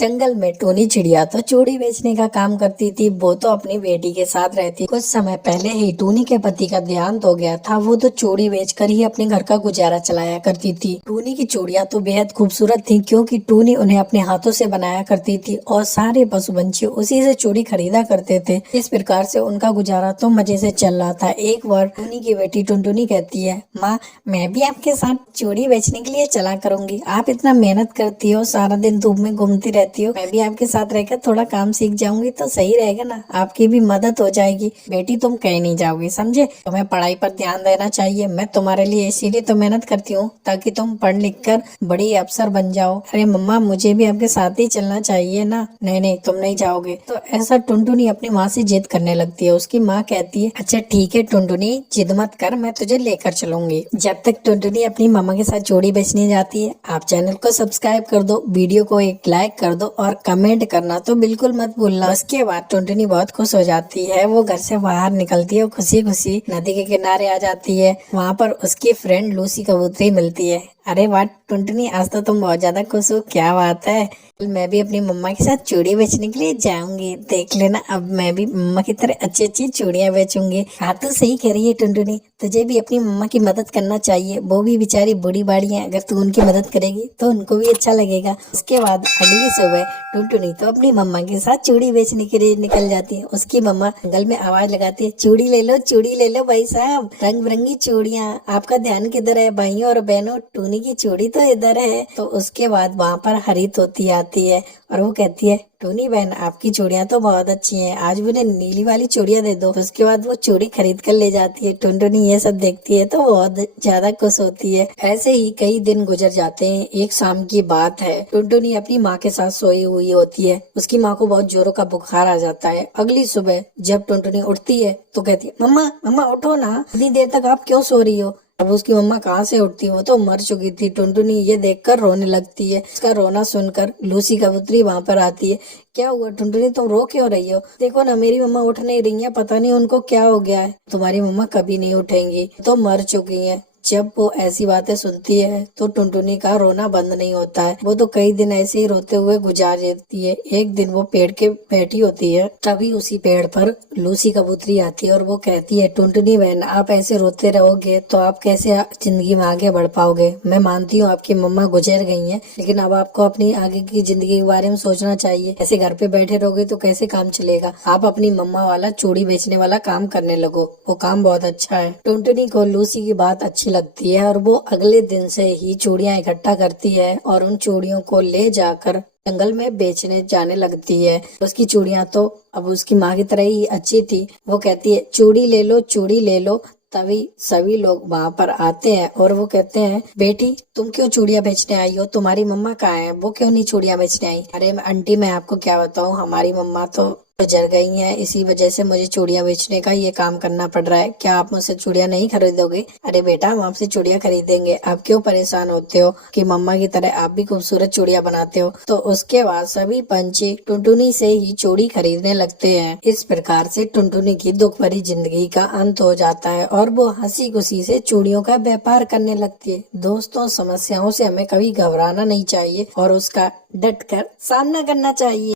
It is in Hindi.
जंगल में टूनी चिड़िया तो चूड़ी बेचने का काम करती थी। वो तो अपनी बेटी के साथ रहती। कुछ समय पहले ही टूनी के पति का देहांत हो गया था। वो तो चूड़ी बेचकर ही अपने घर का गुजारा चलाया करती थी। टूनी की चूड़ियां तो बेहद खूबसूरत थी, क्योंकि टूनी उन्हें अपने हाथों से बनाया करती थी और सारे पशु पंछी उसी से चूड़ी खरीदा करते थे। इस प्रकार से उनका गुजारा तो मजे से चल रहा था। एक बार टूनी की बेटी टुनटुनी कहती है, माँ मैं भी आपके साथ चूड़ी बेचने के लिए चला करूंगी। आप इतना मेहनत करती हो, सारा दिन धूप में घूमती रहती हो, मैं भी आपके साथ रहकर थोड़ा काम सीख जाऊंगी तो सही रहेगा ना, आपकी भी मदद हो जाएगी। बेटी तुम कहीं नहीं जाओगी, समझे? तुम्हें पढ़ाई पर ध्यान देना चाहिए। मैं तुम्हारे लिए इसीलिए तो मेहनत करती हूँ ताकि तुम पढ़ लिख कर बड़ी अफसर बन जाओ। अरे मम्मा मुझे भी आपके साथ ही चलना चाहिए ना। नहीं नहीं तुम नहीं जाओगे। तो ऐसा टुनटुनी अपनी माँ से जिद करने लगती है। उसकी माँ कहती है, अच्छा ठीक है टुनटुनी, जिद मत कर, मैं तुझे लेकर चलूंगी। जब तक टुनटुनी अपनी मामा के साथ चूड़ी बेचने जाती है, आप चैनल को सब्सक्राइब कर दो, वीडियो को एक लाइक कर दो और कमेंट करना तो बिल्कुल मत भूलना। उसके बाद टुनटुनी बहुत खुश हो जाती है। वो घर से बाहर निकलती है, खुशी खुशी नदी के किनारे आ जाती है। वहाँ पर उसकी फ्रेंड लूसी कबूतरी मिलती है। अरे वाह टुनटुनी, आज तो तुम बहुत ज्यादा खुश हो, क्या बात है? मैं भी अपनी मम्मा के साथ चूड़ी बेचने के लिए जाऊंगी, देख लेना अब मैं भी मम्मा की तरह अच्छी अच्छी चूड़ियां बेचूंगी। हाँ तो सही कह रही है टुनटुनी, तुझे भी अपनी मम्मा की मदद करना चाहिए। वो भी बेचारी बूढ़ी बाड़ी है, अगर तू उनकी मदद करेगी तो उनको भी अच्छा लगेगा। उसके बाद अगली सुबह टुनटुनी तो अपनी मम्मा के साथ चूड़ी बेचने के लिए निकल जाती है। उसकी मम्मा जंगल में आवाज लगाती है, चूड़ी ले लो भाई साहब, रंग बिरंगी चूड़ियां। आपका ध्यान किधर है भाइयों और बहनों? टूनी की चूड़ी तो इधर है। तो उसके बाद वहाँ पर हरी तोती आती है और वो कहती है, टूनी बहन आपकी चूड़ियां तो बहुत अच्छी हैं, आज मुझे नीली वाली चूड़ियां दे दो। उसके बाद वो चूड़ी खरीद कर ले जाती है। टुनटुनी ये सब देखती है तो बहुत ज्यादा खुश होती है। ऐसे ही कई दिन गुजर जाते हैं। एक शाम की बात है, टुनटुनी अपनी माँ के साथ सोई हुई होती है। उसकी माँ को बहुत जोरों का बुखार आ जाता है। अगली सुबह जब टुनटुनी उठती है तो कहती है, मम्मा मम्मा उठो ना, इतनी देर तक आप क्यों सो रही हो? अब उसकी मम्मा कहाँ से उठती है, वो तो मर चुकी थी। टुनटुनी ये देखकर रोने लगती है। उसका रोना सुनकर लूसी कबूतरी वहाँ पर आती है। क्या हुआ टुनटुनी, तुम रो क्यों रही हो? देखो ना मेरी मम्मा उठ नहीं रही है, पता नहीं उनको क्या हो गया है। तुम्हारी मम्मा कभी नहीं उठेंगी, तो मर चुकी है। जब वो ऐसी बातें सुनती है तो टुनटुनी का रोना बंद नहीं होता है। वो तो कई दिन ऐसे ही रोते हुए गुजार देती है। एक दिन वो पेड़ के बैठी होती है, तभी उसी पेड़ पर लूसी कबूतरी आती है और वो कहती है, टुनटुनी बहन आप ऐसे रोते रहोगे तो आप कैसे जिंदगी में आगे बढ़ पाओगे? मैं मानती हूँ आपकी मम्मा गुजर गई है, लेकिन अब आपको अपनी आगे की जिंदगी के बारे में सोचना चाहिए। ऐसे घर पे बैठे रहोगे तो कैसे काम चलेगा? आप अपनी मम्मा वाला चूड़ी बेचने वाला काम करने लगो, वो काम बहुत अच्छा है। टुनटुनी को लूसी की बात अच्छी लगती है और वो अगले दिन से ही चूड़ियां इकट्ठा करती है और उन चूड़ियों को ले जाकर जंगल में बेचने जाने लगती है। उसकी चूड़ियां तो अब उसकी माँ की तरह ही अच्छी थी। वो कहती है, चूड़ी ले लो चूड़ी ले लो। तभी सभी लोग वहाँ पर आते हैं और वो कहते हैं, बेटी तुम क्यों चूड़ियां बेचने आई हो? तुम्हारी मम्मा कहाँ है? वो क्यों नहीं चूड़ियां बेचने आई? अरे आंटी मैं आपको क्या बताऊँ, हमारी मम्मा तो गुजर गई हैं, इसी वजह से मुझे चूड़ियां बेचने का ये काम करना पड़ रहा है। क्या आप मुझसे चूड़ियां नहीं खरीदोगे? अरे बेटा हम आपसे चूड़ियां खरीदेंगे, आप क्यों परेशान होते हो कि मम्मा की तरह आप भी खूबसूरत चूड़ियां बनाते हो। तो उसके बाद सभी पंछी टुनटुनी से ही चूड़ी खरीदने लगते हैं। इस प्रकार से टुनटुनी की दुख भरी जिंदगी का अंत हो जाता है और वो हंसी खुशी से चूड़ियों का व्यापार करने लगती है। दोस्तों समस्याओं से हमें कभी घबराना नहीं चाहिए और उसका डट कर सामना करना चाहिए।